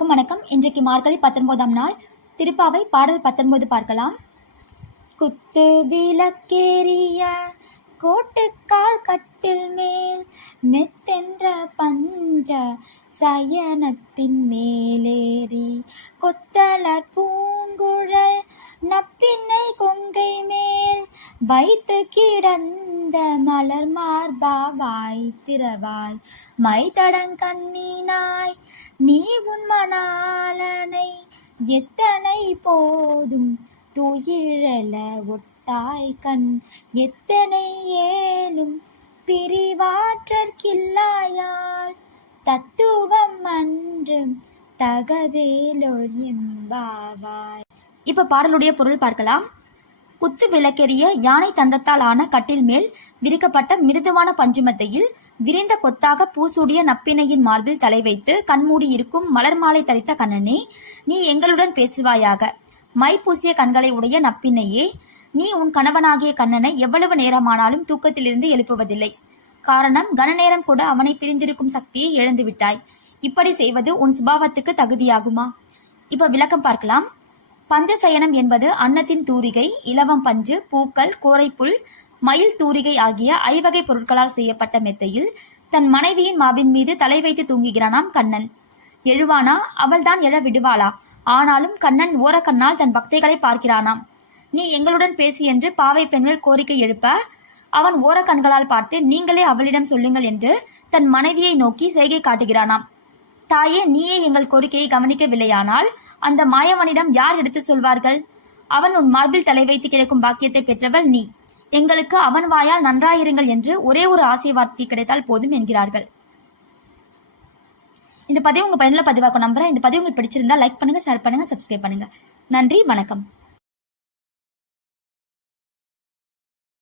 அனைவருக்கும் வணக்கம். இன்றைக்கு மார்கழி 19ஆம் நாள் திருப்பாவை பாடல் 19 பார்க்கலாம். குத்து விளக்கேறிய கோட்டுக்கால் கட்டில் மேல் மெத்தென்ற பஞ்ச சயனத்தின் மேலேறி கொத்தலர் பூங்குழல் நப்பின்னை கொங்கை மேல் வைத்து கிடந்த மலர் மார்பாவாய் திரவாய் மைதடங்கண்ணினாய் நீ உன் மணாளனை எத்தனை போதும் துயிழல ஒட்டாய் கண் எத்தனை ஏலும் பிரிவாற்றற்கில்லாயால் தத்துவம் அன்று தகவேலோர் எம்பாவாய். இப்ப பாடலுடைய பொருள் பார்க்கலாம். குத்து விளக்கெரிய யானை தந்தத்தால் ஆன கட்டில் மேல் விரிக்கப்பட்ட மிருதுவான பஞ்சுமத்தையில் விரிந்த கொத்தாக பூசூடிய நப்பினையின் மார்பில் தலை வைத்து கண்மூடி இருக்கும் மலர் மாலை தரித்த கண்ணனே, நீ எங்களுடன் பேசுவாயாக. மை பூசிய கண்களை உடைய நப்பினையே, நீ உன் கணவனாகிய கண்ணனை எவ்வளவு நேரமானாலும் தூக்கத்திலிருந்து எழுப்புவதில்லை. காரணம், கன நேரம் கூட அவனை பிரிந்திருக்கும் சக்தியை இழந்துவிட்டாய். இப்படி செய்வது உன் சுபாவத்துக்கு தகுதியாகுமா? இப்ப விளக்கம் பார்க்கலாம். பஞ்சசயனம் என்பது அன்னத்தின் தூரிகை, இலவம் பஞ்சு, பூக்கள், கோரைப்புல், மயில் தூரிகை ஆகிய ஐவகை பொருட்களால் செய்யப்பட்ட மெத்தையில் தன் மனைவியின் மாவின் மீது தலை வைத்து தூங்குகிறானாம் கண்ணன். எழுவானா? அவள்தான் எழ விடுவாளா? ஆனாலும் கண்ணன் ஓரக்கண்ணால் தன் பக்தைகளை பார்க்கிறானாம். நீ எங்களுடன் பேசி என்று பாவை பெண்கள் கோரிக்கை எழுப்ப அவன் ஓரக்கண்களால் பார்த்து நீங்களே அவளிடம் சொல்லுங்கள் என்று தன் மனைவியை நோக்கி செய்கை காட்டுகிறானாம். தாயே, நீயே எங்கள் கோரிக்கையை கவனிக்கவில்லையானால் அந்த மாயவனிடம் யார் எடுத்து சொல்வார்கள்? அவன் உன் மார்பில் தலை வைத்து கிடக்கும் பாக்கியத்தை பெற்றவள் நீ. எங்களுக்கு அவன் வாயால் நன்றாயிருங்கள் என்று ஒரே ஒரு ஆசை வார்த்தை கிடைத்தால் போதும் என்கிறார்கள். இந்த பதிவு உங்க பயனுள்ள பதிவாக நம்புறேன். இந்த பதிவு உங்களுக்கு பிடிச்சிருந்தா லைக் பண்ணுங்க, ஷேர் பண்ணுங்க, சப்ஸ்கிரைப் பண்ணுங்க. நன்றி, வணக்கம்.